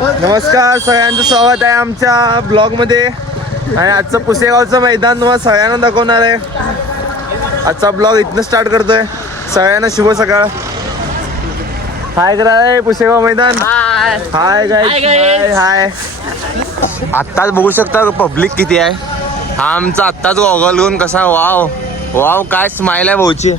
नमस्कार, सगळ्यांचं स्वागत आहे आमच्या ब्लॉगमध्ये. आणि आजचं पुसेगावचं मैदान तुम्हाला सगळ्यांना दाखवणार आहे. आजचा ब्लॉग इथनं स्टार्ट करतोय. सगळ्यांना शुभ सकाळ. हाय करा पुसेगाव मैदान. Hi guys. हाय. आत्ताच बघू शकता पब्लिक किती आहे. हा आमचा आत्ताच गॉगल घेऊन कसा वाव वाव काय स्माइल आहे भाऊची.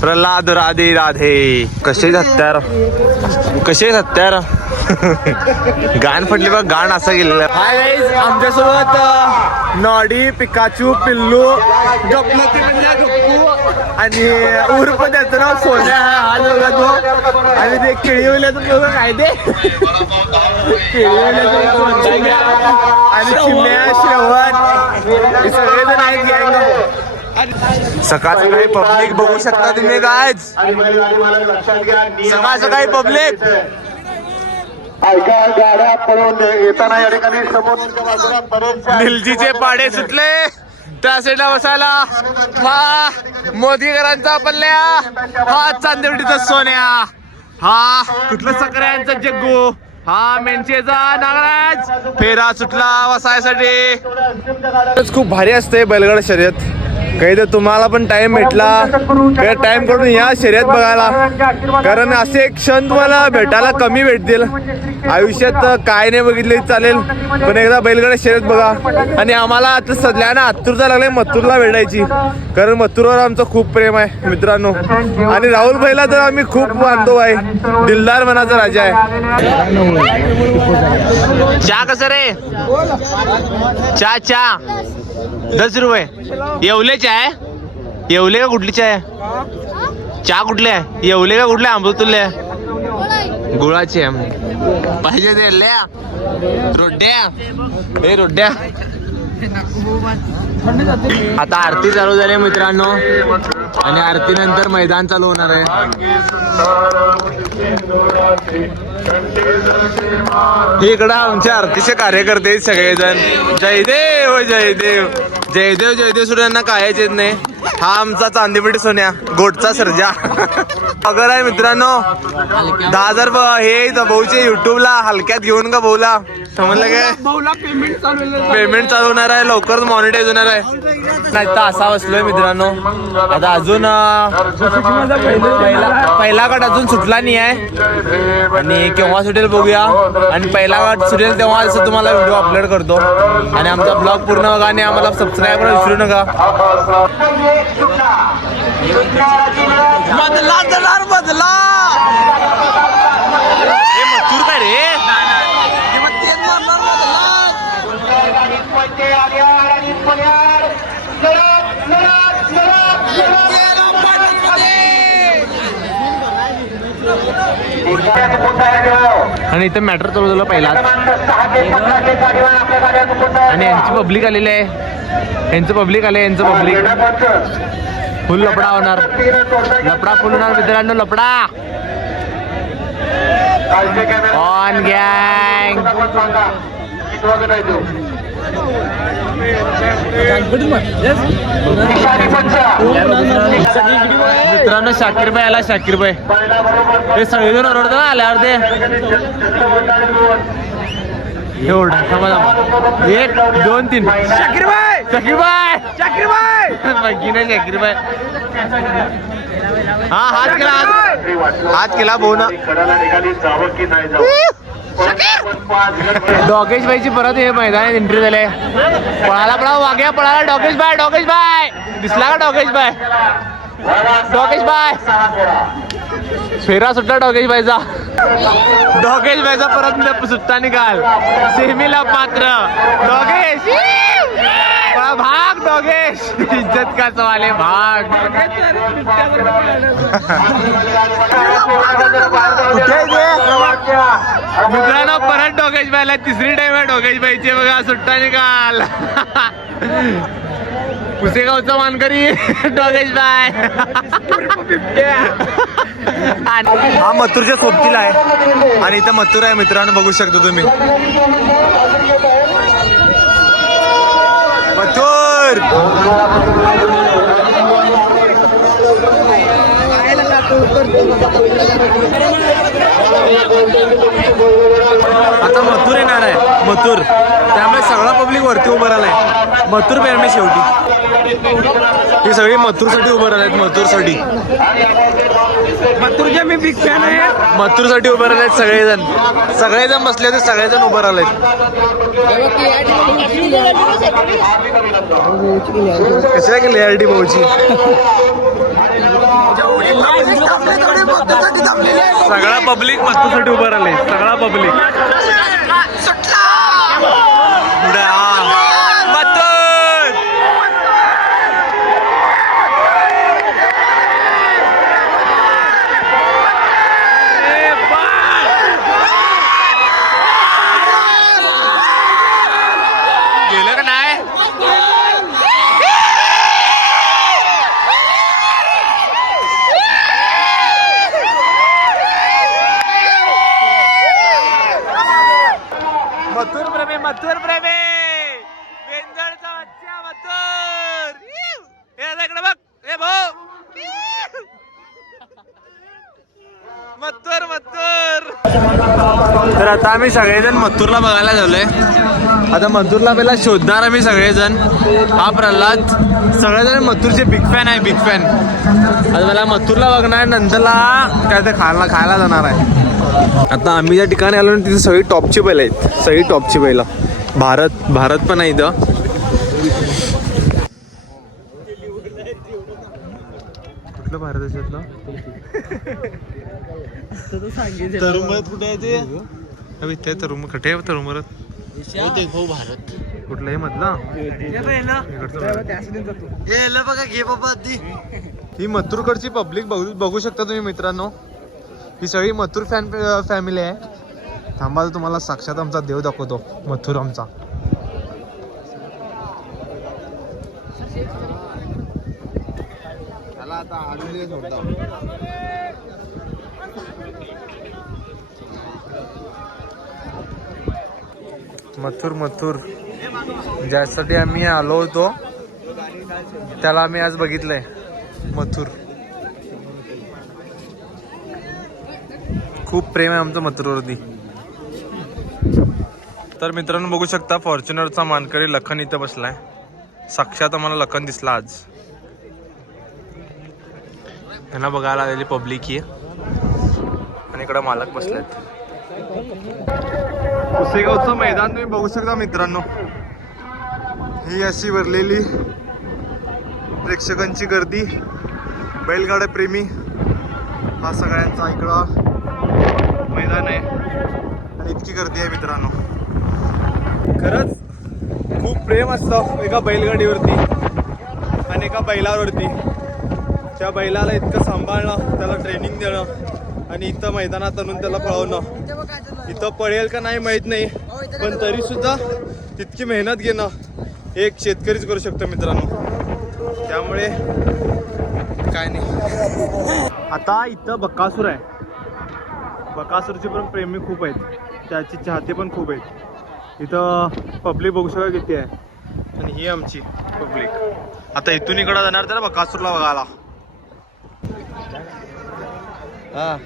प्रल्हाद राधे राधे. कसे हत्यार गाण फटली बघ. गाण असं गेलेलं. हाय गाईज, आमच्यासोबत नॉडी, पिकाचू, पिल्लू, गपलती म्हणजे गप्पू आणि उर्फ त्याचं नाव सोन्या. हा बघा तो. आणि ते केळीवल्याचं बघा काय ते केळीवल्याचं आणि चिमण्या, श्रवण हे सगळेजण आहेत गँग. सकाळ सकाळी पब्लिक बघू शकता तुम्ही. काय सकाळ सकाळी पब्लिक निलजीचे पाडे सुटले त्या साईडला बसायला. हा मोदीकरांचा पल्ल्या. हा चांदेवडीचा सोन्या. हा कुठलं सक्र्यांचा जग्गू. हा मेंचेचा नागराज. फेरा सुटला बसायसाठी. खूप भारी असते बैलगाडा शर्यत. काही तर तुम्हाला पण टाइम भेटला टाइम काढून या शर्यत बघायला. कारण असे क्षण तुम्हाला भेटायला कमी भेटतील आयुष्यात. काय नाही बघितले चालेल पण एकदा बैलगाडा शर्यत बघा. आणि आम्हाला आता सध्याना आत्तूरचा लागले मथुरला भेटायची. कारण मथुरवर आमचं खूप प्रेम आहे मित्रांनो. आणि राहुल भाईला तर आम्ही खूप मानतो आहे. दिलदार मनाचा राजा आहे. चहा कसं रे. चहा 10 रुपये. येवले चाय. येवले का कुठली चाय. चहा कुठले आहे. येवले का कुठले. अमृतुल्य गुळाची आहे पाहिजे ते. रोड्या. आता आरती चालू झाली मित्रांनो. आणि आरती नंतर मैदान चालू होणार आहे. इकडं आमच्या आरतीचे कार्यकर्ते सगळेजण. जयदेव जयदेव जयदेव जयदेव सूर्यांना कायच येत नाही. हा आमचा चांदीपेटी सोन्या गोटचा सर्जा अगर आहे मित्रांनो. 10,000 हे भाऊचे युट्यूबला हलक्यात घेऊन का भाऊला समजलं काय. पेमेंट चालू होणार आहे लवकरच. मॉनिटाईज होणार आहे. नाही तर असा बसलोय मित्रांनो. आता अजून पहिला गट अजून सुटला नाही आहे. आणि केव्हा सुटेल बघूया. आणि पहिला गट सुटेल तेव्हा असं तुम्हाला व्हिडिओ अपलोड करतो. आणि आमचा ब्लॉग पूर्ण बघा आणि आम्हाला सबस्क्राईब करायला विसरू नका. बदला हे मथुर काय रे. आणि इथं मॅटर चालू झालं पहिला. आणि यांची पब्लिक आलेली आहे. यांचं पब्लिक फुल लपडा होणार. लपडा फुल होणार मित्रांनो. लपडा ऑन गँग. मित्रांनो शाकीर भाई आला. शाकीर भाई हे सगळेजण ओरडतात ना आल्यावर. ते एवढा 1 2 3 शाकीर भाई बाकी नाही. शाकीर भाई हा हात केला भाऊ ना. डॉगेश भाईची परत हे मैदानात एंट्री झाले. पळाला वाग्या पळाला. डॉगेश बाय दिसला का. डॉगेश बाय फेरा सुट्टा डॉगेश भाईचा परत सुट्टा निकाल. सेमीला पात्र डॉगेश. भाग डॉगेश. इज्जत का सवाल आहे. भाग मित्रांनो परत डॉगेश भाईला. तिसरी टाइम आहे डॉगेश भाईची. बघा सुट्टा निकाल. पुसेगावचा मानकरी डॉगेश भाई. हा मथुरच्या सोबतीला आहे. आणि इथं मथुर आहे मित्रांनो बघू शकता तुम्ही. मथुर आता मथुर येणार आहे, मथुर, त्यामुळे सगळा पब्लिक वरती उभं राहिलाय. मथुर पेरमे शेवटी ही सगळी मथुरसाठी उभं राहिलेत. मथुरसाठी, मथुरचे मी बिग फॅन आहे. मथुरसाठी उभं राहिलेत सगळेजण. सगळेजण बसले होते, सगळेजण उभं राहिलेत. कशा केली आरटी भाऊची. सगळा पब्लिक मथुरसाठी उभं राहिले. सगळा पब्लिक गेलं का नाही. मथुर प्रेमी, मथुर प्रेमी, वेंजळचा बच्चा मथुर. हे इकडे बघ, हे भाऊ, मथुर मथुर. तर आता आम्ही सगळेजण मथुरला बघायला झालोय. आता मथुरला पहिला शोधणार आम्ही सगळेजण. हा प्रल्हाद, सगळेजण मथुरचे बिग फॅन आहे, बिग फॅन. आता मला मथुरला बघणार, नंतरला काय ते खायला जाणार आहे. आता आम्ही ज्या ठिकाणी आलो ना तिथे सगळी टॉपची बैल आहेत, सगळी टॉपची बैल. भारत पण आहे इथं. कुठलं भारत देशातलं तरुमरत कुठे आहे ते. इथे तरुम कुठे आहे तरुमरत. भारत कुठलं हे मधलं बघा. घे बाबा ही मथुरकडची पब्लिक बघू शकता तुम्ही मित्रांनो. ही सगळी मथुर फॅमिली आहे. थांबा तुम्हाला साक्षात आमचा देव दाखवतो, मथुर आमचा. मथुर ज्यासाठी आम्ही आलो होतो त्याला आम्ही आज बघितलंय. मथुर, खूप प्रेम आहे आमचं मथुरवरती. तर मित्रांनो बघू शकता फॉर्च्युनरचा मानकरी लखन इथं बसलाय. साक्षात आम्हाला लखन दिसला आज. त्यांना बघायला आलेली पब्लिक ही आणि इकडं मालक बसलेत. पुसेगावचं मैदान तुम्ही बघू शकता मित्रांनो. ही अशी भरलेली प्रेक्षकांची गर्दी, बैलगाडा प्रेमी हा सगळ्यांचा इकडं मैदान आहे आणि इतकी गर्दी आहे मित्रांनो. खरंच खूप प्रेम असतं एका बैलगाडीवरती आणि एका बैलावरती. त्या बैलाला इतकं सांभाळणं, त्याला ट्रेनिंग देणं आणि इथं मैदानात आणून त्याला पळवणं. इथं पळेल का नाही माहीत नाही, पण तरी सुद्धा तितकी मेहनत घेणं एक शेतकरीच करू शकतो मित्रांनो. त्यामुळे काय नाही. आता इथं बकासूर आहे. बकासूरचे पण प्रेमी खूप आहेत, त्याची चाहते पण खूप आहेत. इथं पब्लिक बघू शकता किती आहे आणि ही आमची पब्लिक. आता इथून इकडं जाणार त्याला बकासूरला बघायला. हा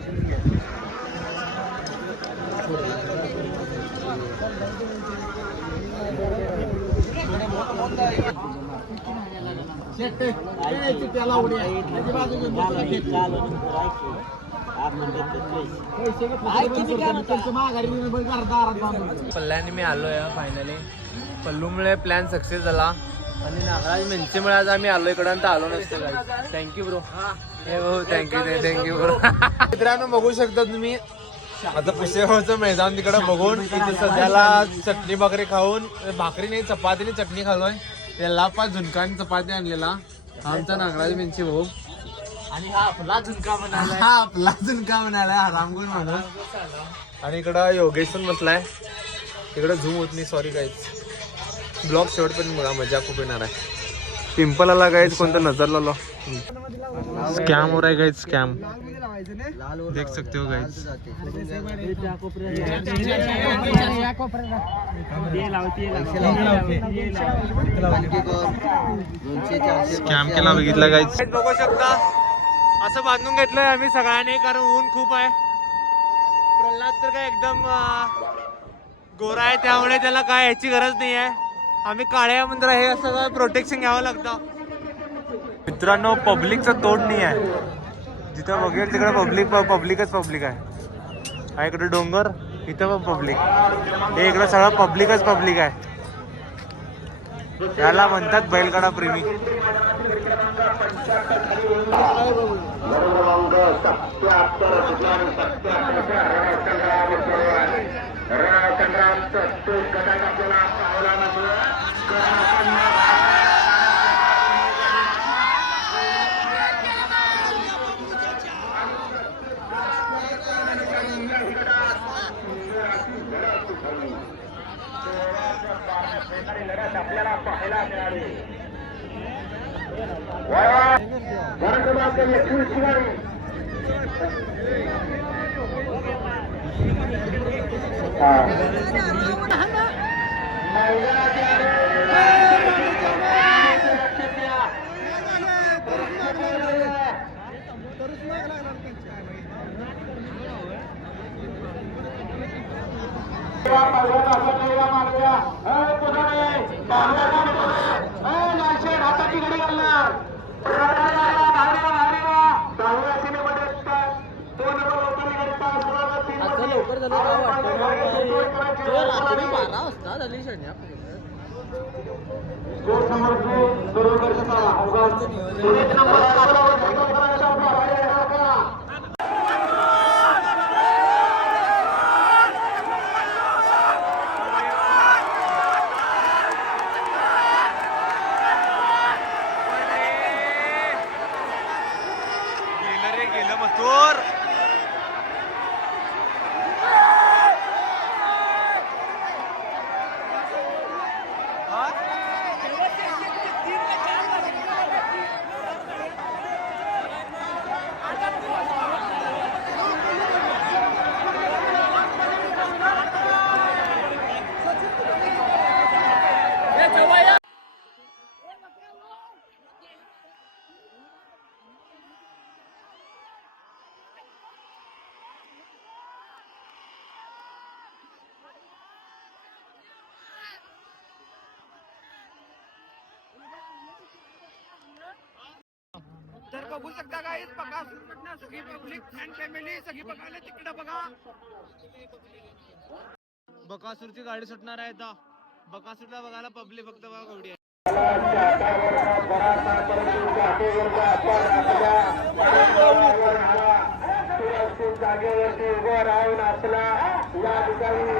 पल्ल्याने मी आलोय फायनली. पल्लूमुळे प्लॅन सक्सेस झाला आणि नागराज मेंचेमुळे आज आम्ही आलो इकडं आणि आलो नसतो. Thank you bro. Thank you bro. मित्रांनो बघू शकता तुम्ही आता पुसेगावचं मैदान तिकडं बघून इथे सध्याला चटणी भाकरी खाऊन, भाकरी नाही चपातीने चटणी खालोय. त्याला 5 झुणकांनी चपाती आणलेला आमचा नागराज मेंचे भाऊ. आणि हा आपला झुणका म्हणाला, हा आपला झुणका म्हणाला रामगुल म्हणून. आणि इकडं योगेश पण बसलाय. इकडं झूम होत नाही, सॉरी गाईज. ब्लॉग शेवट पण बघा, मजा खूप येणार आहे. पिंपल आला गाईज, कोणतं नजर लावला. स्कॅम हो रहा है गाइस, स्कॅम देख सकते हो गाइस. स्कॅम केला बघितला गाइस. बघू शकता असं बांधून घेतलंय आम्ही सगळ्यांनी, कारण ऊन खूप आहे. प्रल्हाद तर काय एकदम गोरा आहे, त्यामुळे त्याला काय याची गरज नाही आहे. आम्ही काळ्या मंदिर हे सगळं प्रोटेक्शन घ्यावं लागतं. मित्रांनो, पब्लिकचा तोड नाही आहे. जिथं बघेल तिकडे पब्लिकच पब्लिक आहे. हा इकडे डोंगर, इथं पण पब्लिक. हे इकडे सगळं पब्लिकच पब्लिक आहे. याला म्हणतात बैलगाडा प्रेमी. आपल्याला पाहायला मिळाले. हाताची घडी घालणार लवकर झालं काय वाटतं 12 वाजता झाली शण्या. गेलं मथुर. तर बघू शकता काय बघा सगळी पब्लिक फॅन फॅमिली सगळी बघायला तिकडे बघा. बकासूरची गाडी सुटणार आहे आता. बकासूरला बघायला पब्लिक फक्त बघा कवडी आहे. जागेवरती उभं राहून असला या ठिकाणी